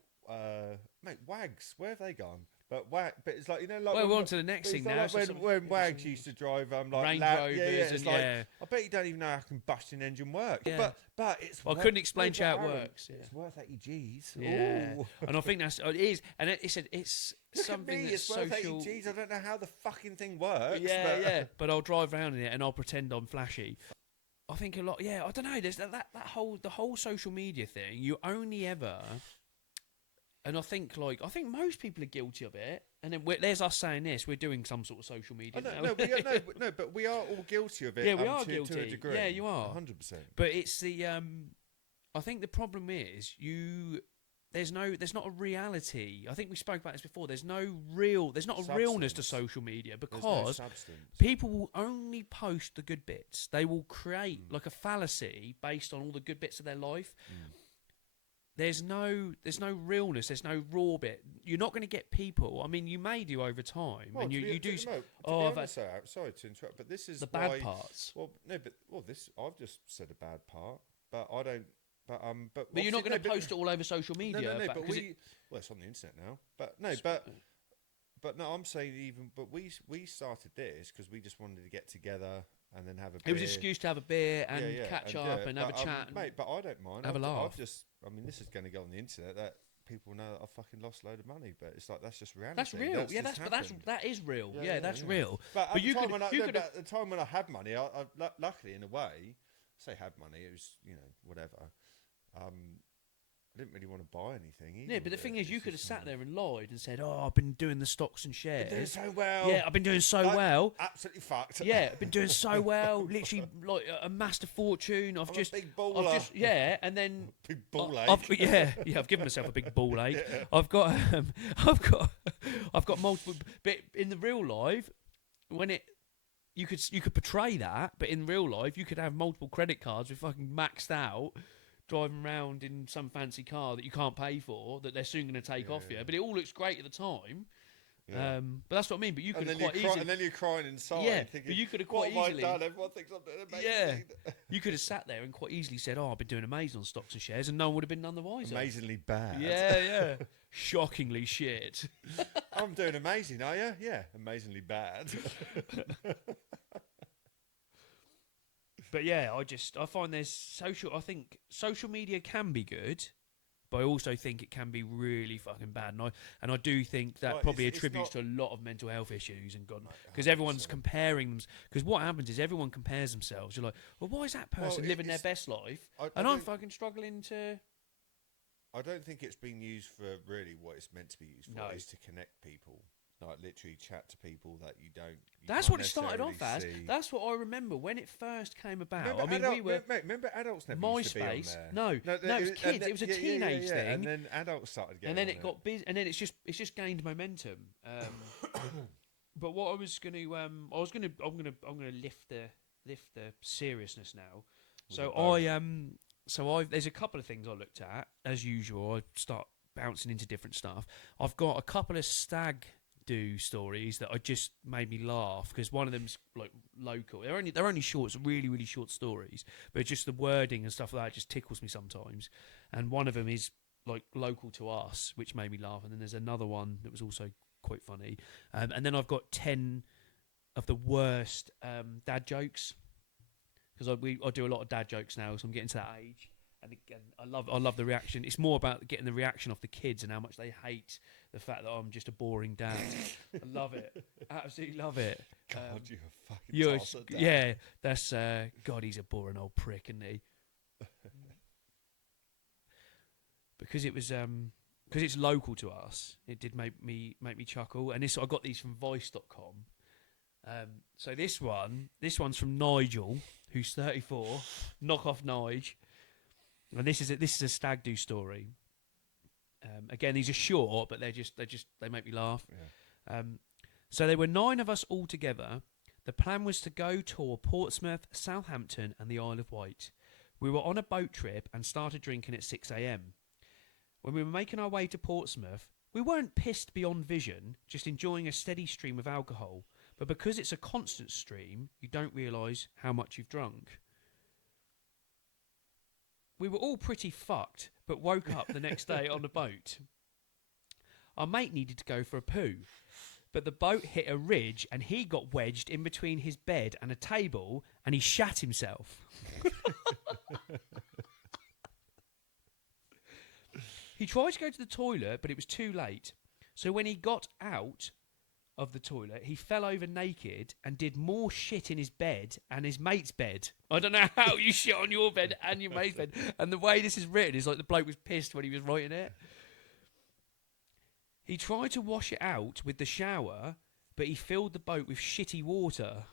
mate, Wags. Where have they gone? But it's like, you know, like, well, we're on to the next thing now. Like when Wags used to drive like Range Rovers, it's like, I bet you don't even know how combustion engine works. Yeah. But it's. I couldn't explain to you how it works. Yeah. It's worth 80 G's. Yeah, and I think it is, and it's Look something at me, that's it's worth social. 80 G's. I don't know how the fucking thing works. Yeah. But I'll drive around in it and I'll pretend I'm flashy. I think a lot. Yeah, I don't know. There's the whole social media thing. You only ever. And I think most people are guilty of it. And then there's us saying this. We're doing some sort of social media. But we are all guilty of it. Yeah, we are guilty. To a degree. Yeah, you are 100%. But it's the. I think the problem is There's not a reality. I think we spoke about this before. There's not a realness to social media because people will only post the good bits. They will create like a fallacy based on all the good bits of their life. There's no realness. There's no raw bit. You're not going to get people. I mean, you may do over time, and you do. Sorry to interrupt, but this is the bad parts. This I've just said a bad part, but I don't. But you're not going to post it all over social media. No, but it's on the internet now. But I'm saying we started this because we just wanted to get together and then have a beer. It was an excuse to have a beer and catch up and have a chat. Mate, but I don't mind. Have a laugh. This is going to go on the internet that people know that I fucking lost a load of money, but it's like that's just reality. That's real. That is real. Yeah, that's real. But at the time when I had money, I luckily in a way, say had money, it was whatever. I didn't really want to buy anything either. Yeah, but the thing is, you could have just, sat there and lied and said, "Oh, I've been doing the stocks and shares. been doing so well. Yeah, I've been doing so well. Absolutely fucked. Yeah, I've been doing so well. Literally, like amassed a fortune. I'm a big baller. And then Big ball ache. I've given myself a big ball ache. Yeah. I've got multiple. But in the real life, you could portray that, but in real life, you could have multiple credit cards with fucking maxed out, driving around in some fancy car that you can't pay for, that they're soon going to take off you. But it all looks great at the time. Yeah. But that's what I mean. But you could quite easily. And then you're crying inside. Yeah, thinking, but you could have quite what easily. have I done? Everyone thinks I'm doing amazing. Yeah, you could have sat there and quite easily said, "Oh, I've been doing amazing on stocks and shares," and no one would have been none the wiser. Amazingly bad. Yeah. Shockingly shit. I'm doing amazing, are you? Yeah, amazingly bad. But yeah, I find I think social media can be good, but I also think it can be really fucking bad. And I do think that probably attributes to a lot of mental health issues and because everyone's comparing them. Because what happens is everyone compares themselves. You're like, well, why is that person living their best life? I'm fucking struggling to. I don't think it's been used for really what it's meant to be used for. No. Is to connect people. Like literally chat to people that you don't. That's what it started off as. That's what I remember when it first came about. Remember adults never used to be on MySpace. there. No, it was kids. It was a teenage thing, and then adults started getting. And then it got busy, and then it's just gained momentum. But what I'm gonna lift the seriousness now. There's a couple of things I looked at as usual. I start bouncing into different stuff. I've got a couple of stag do stories that I just made me laugh because one of them's like local. They're only short, really really short stories, but just the wording and stuff like that just tickles me sometimes. And one of them is like local to us, which made me laugh. And then there's another one that was also quite funny. And then I've got 10 of the worst dad jokes because I do a lot of dad jokes now, so I'm getting to that age. And again, I love the reaction. It's more about getting the reaction off the kids and how much they hate the fact that I'm just a boring dad. I love it. Absolutely love it. God, you're a fucking tosser, Dad. Yeah, that's God. He's a boring old prick, isn't he? Because it was because it's local to us. It did make me chuckle. And I got these from Vice.com. So this one's from Nigel, who's 34. Knock off Nige. And this is a stag do story. Again, these are short, but they make me laugh. Yeah. So there were 9 of us all together. The plan was to go tour Portsmouth, Southampton, and the Isle of Wight. We were on a boat trip and started drinking at 6 a.m. When we were making our way to Portsmouth, we weren't pissed beyond vision, just enjoying a steady stream of alcohol. But because it's a constant stream, you don't realise how much you've drunk. We were all pretty fucked, but woke up the next day on the boat. Our mate needed to go for a poo, but the boat hit a ridge and he got wedged in between his bed and a table and he shat himself. He tried to go to the toilet, but it was too late. So when he got out of the toilet, he fell over naked and did more shit in his bed and his mate's bed. I don't know how you shit on your bed and your mate's bed. And the way this is written is like the bloke was pissed when he was writing it. He tried to wash it out with the shower, but he filled the boat with shitty water.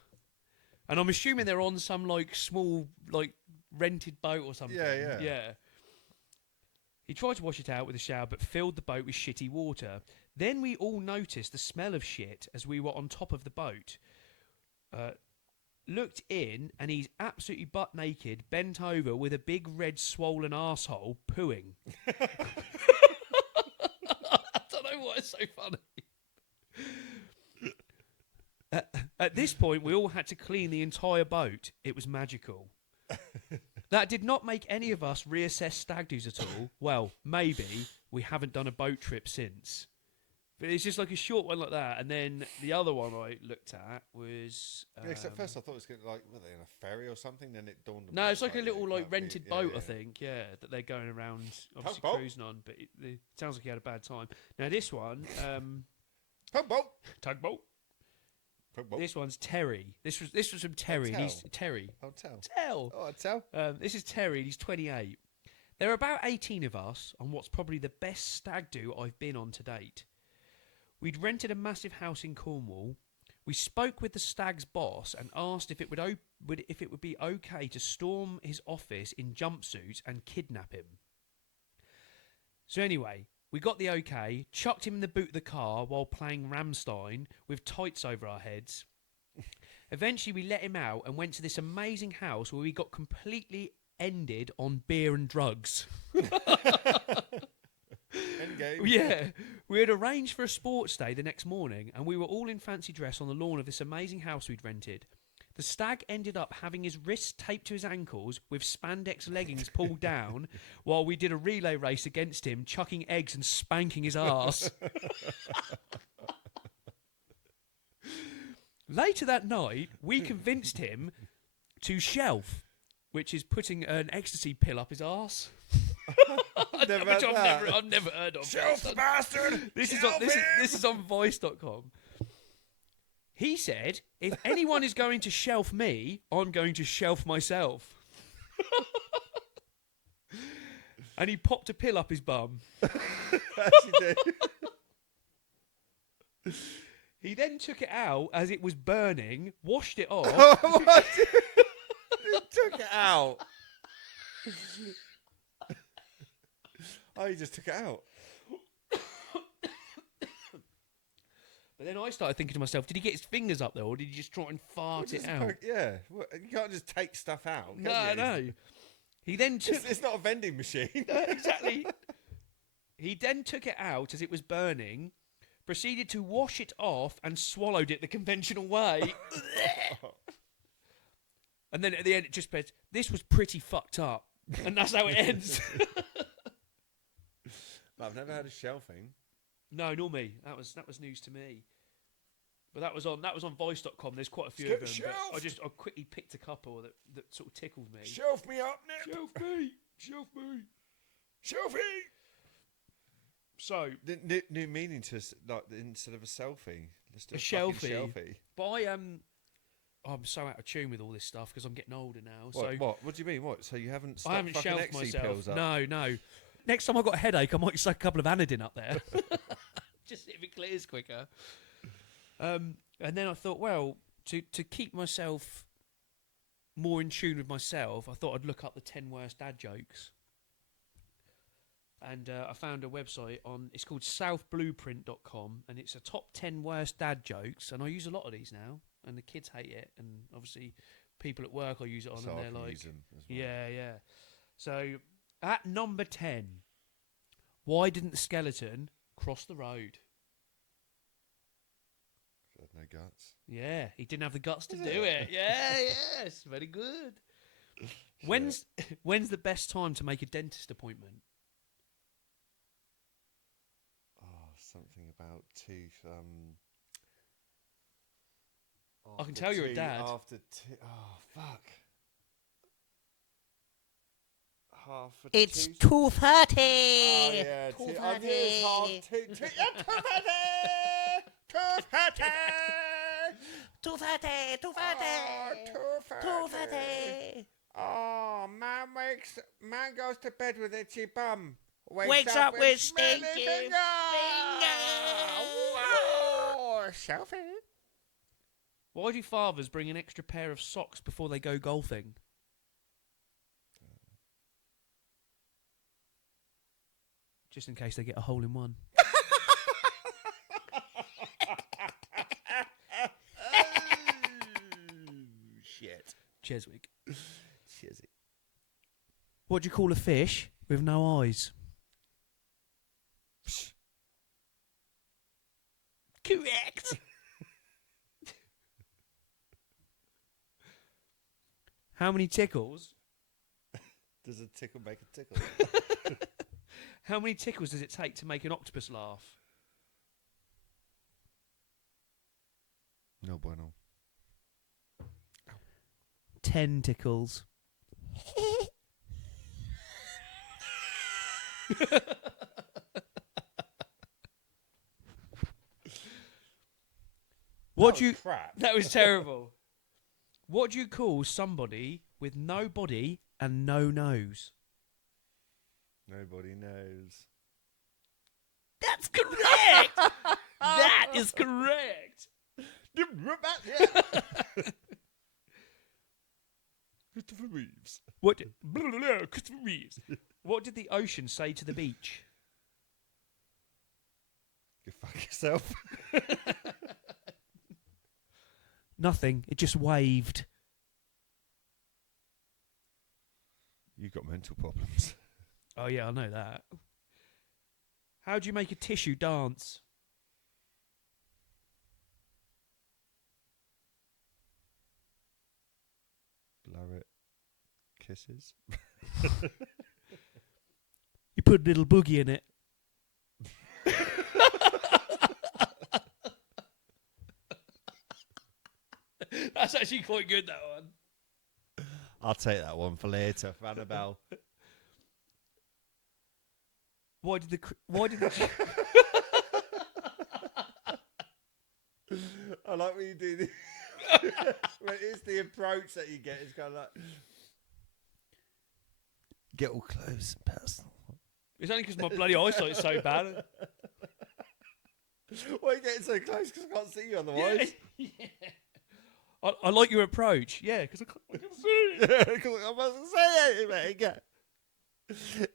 And I'm assuming they're on some like small like rented boat or something. Yeah. He tried to wash it out with a shower, but filled the boat with shitty water. Then we all noticed the smell of shit as we were on top of the boat. Looked in, and he's absolutely butt naked, bent over with a big red swollen arsehole, pooing. I don't know why it's so funny. At this point, we all had to clean the entire boat. It was magical. That did not make any of us reassess stag do's at all. Well, maybe. We haven't done a boat trip since. But it's just like a short one like that. And then the other one I looked at was... at first I thought it was going to were they in a ferry or something? Then it dawned on me. No, it's like a little rented boat, I think, that they're going around, obviously cruising on. But it sounds like he had a bad time. Now this one... Tugboat. Tugboat. This one's Terry. This was from Terry. He's Terry. Oh, tell. Tell. Oh, tell. This is Terry. He's 28. There are about 18 of us on what's probably the best stag do I've been on to date. We'd rented a massive house in Cornwall. We spoke with the stag's boss and asked if it would be okay to storm his office in jumpsuits and kidnap him. So anyway, we got the okay, chucked him in the boot of the car while playing Rammstein with tights over our heads. Eventually we let him out and went to this amazing house where we got completely ended on beer and drugs. Endgame. Yeah, we had arranged for a sports day the next morning and we were all in fancy dress on the lawn of this amazing house we'd rented. The stag ended up having his wrists taped to his ankles with spandex leggings pulled down while we did a relay race against him, chucking eggs and spanking his arse. Later that night, we convinced him to shelf, which is putting an ecstasy pill up his arse. Which I've never heard of. Shelf the bastard! This is on Voice.com. He said, if anyone is going to shelf me, I'm going to shelf myself. And he popped a pill up his bum. He then took it out as it was burning, washed it off. He took it out. Oh, he just took it out. But then I started thinking to myself, did he get his fingers up there or did he just try and fart it out? Yeah. You can't just take stuff out, can No, you? no. He then took... It's not a vending machine. Exactly. He then took it out as it was burning, proceeded to wash it off and swallowed it the conventional way. And then at the end it just said, this was pretty fucked up. And that's how it ends. I've never had a shelving. No, nor me. That was news to me. But that was on Voice.com. There's quite a few of them. But I quickly picked a couple that sort of tickled me. Shelf me up, Nip. Shelf me. Shelf me. Shelfie. So The new meaning to like instead of a selfie, let's do a shelfie. Shelfie. But I'm so out of tune with all this stuff because I'm getting older now. What do you mean? What? So you haven't? I haven't fucking shelved Exy myself. pills up? No. Next time I've got a headache, I might stick a couple of Anodin up there. Just see if it clears quicker. And then I thought, well, to keep myself more in tune with myself, I thought I'd look up the 10 worst dad jokes. And I found a website it's called southblueprint.com, and it's a top 10 worst dad jokes. And I use a lot of these now, and the kids hate it. And obviously, people at work I use it on, So and I they're can like, use them as well. yeah. So at number 10, why didn't the skeleton cross the road? Had no guts. Yeah, he didn't have the guts to do it. Yes, very good. When's the best time to make a dentist appointment? Oh, something about tooth. I can tell you're a dad. Oh, fuck. It's tooth. 2:30. Oh, yeah. 2:30. I knew it was half tooth. 2:30. 2:30. Oh, man goes to bed with itchy bum. Wakes up with smelly stinky finger. Whoa, selfie. Why do fathers bring an extra pair of socks before they go golfing? Just in case they get a hole in one. Shit. Cheswick. Chizzy. What do you call a fish with no eyes? Correct. How many tickles? Does a tickle make a tickle? How many tickles does it take to make an octopus laugh? No bueno. 10 tickles. Crap. That was terrible. What do you call somebody with no body and no nose? Nobody knows. That's correct. That is correct. Christopher Reeves. Christopher Reeves. What did the ocean say to the beach? Go fuck yourself. Nothing. It just waved. You got mental problems. Oh yeah, I know that. How do you make a tissue dance? Blow it. Kisses. You put a little boogie in it. That's actually quite good, that one. I'll take that one for later, for Annabelle. Why did the I like when you do this. When it's the approach that you get. It's kind of like get all close and personal. It's only because my bloody eyesight's so bad. Why are you getting so close? Because I can't see you otherwise. Yeah. I like your approach. Yeah, because I can see. Yeah, because I mustn't say anything.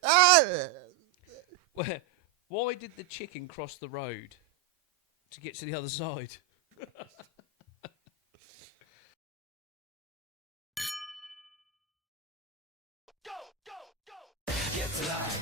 Ah! Why did the chicken cross the road to get to the other side? Get alive,